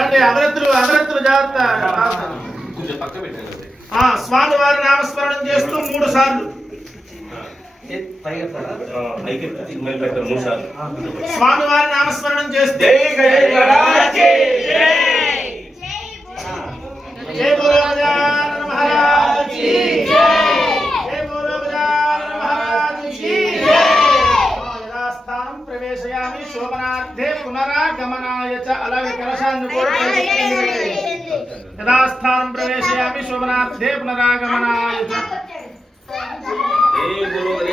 అగరత్తులు జాగ్రత్త. స్వామి వారి నామస్మరణం చేస్తూ 3 సార్లు స్వామి వారి నామస్మరణం చేస్తే జై బోలో గజానన మహారాజ్ కీ జై, జై బోలో గజానన మహారాజ్ కీ జై. యథాస్థానం ప్రవేశయామి శోభనార్థే పునరాగమనాయ చ. అలాగే కలశాన్ని కూడా యథాస్థానం ప్రవేశయామి శోభనార్థే పునరాగమనాయ చ.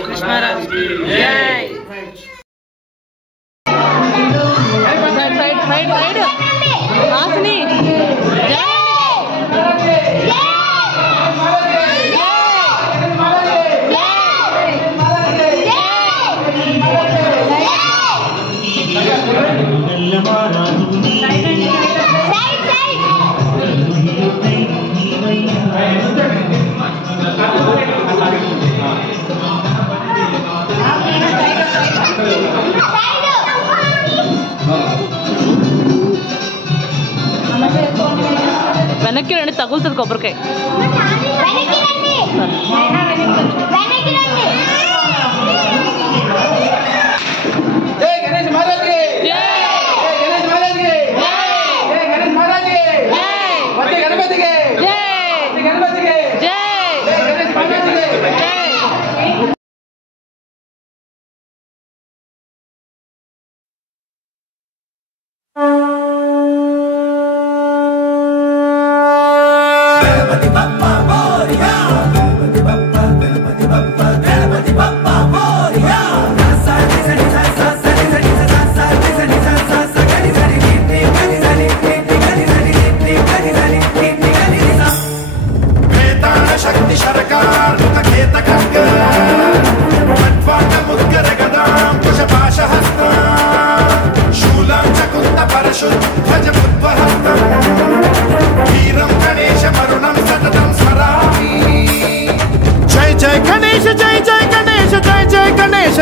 కృష్ణరాజ్ కీ జై. సైడ్ వాసిని జై. వెనక్కి రండి, తగులుతుంది కొబ్బరికాయ.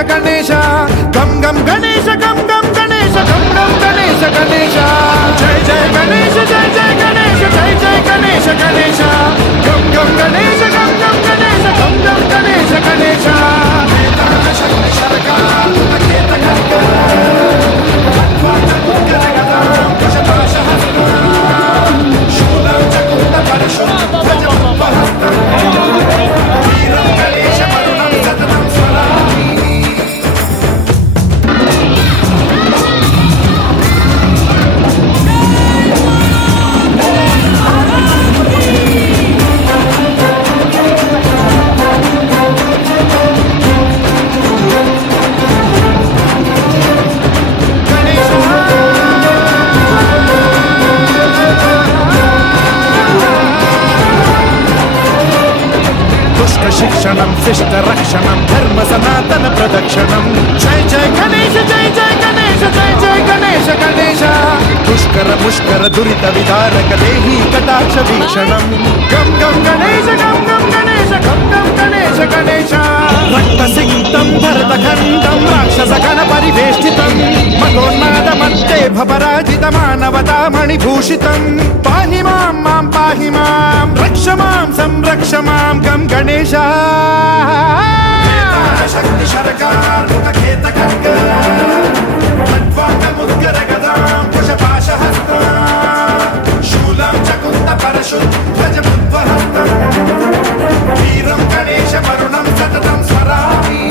गणेश गम गम गणेश गम गम गणेश गम गम गणेश गणेश जय जय गणेश जय जय गणेश जय जय गणेश गणेश गम गम गणेश गम गम गणेश गम गम गणेश गणेश शिक्षणं शिष्ट रक्षणं धर्म सनातन प्रदक्षिणं जय जय गणेश जय जय गणेश जय जय गणेश गणेश दुष्कर मुष्कर दुरित विदारक देहि कटाक्ष वीक्षणं गम गम गणेश गम गम गणेश गम गम गणेश गणेश रक्तसिक्तं भरतखण्डं राक्षसगण परिवेष्टितं मदोन्माद मत्ते भवराजित मानवता मणिभूषितं पाहि मां मां पाहि मां रक्ष मां संरक्ष मां गम गणेश शक्ति शरकार मुखखेत खड्ग खड्वांग मुद्गर गदां कुशपाशहस्तं शूलं च कुन्द परशु ध्वज मुद्वहस्तं वीरं गणेश वरुणं सततं स्मरामि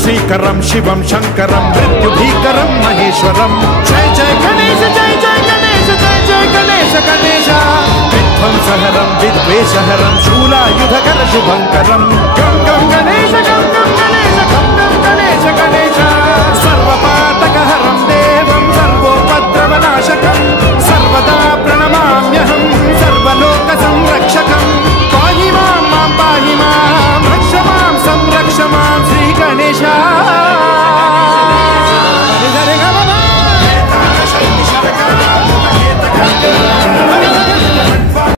श्रीकरं शिवं शंकरं मृत्युभीकरं महेश्वरं जय जय गणेश जय जय गणेश जय जय गणेश गणेश विध्वंसहरं विद्वेषहरं शूलायुधकर शुभंकरं गम गम गणेश गम गम गणेश गम गम गणेश गणेश सर्वपातकहरं देवं सर्वोपद्रवनाशकं सर्वदा प्रणमाम्यहं सर्वलोकसंरक्षकं पाहि मां पाहि मां रक्ष मां गणेश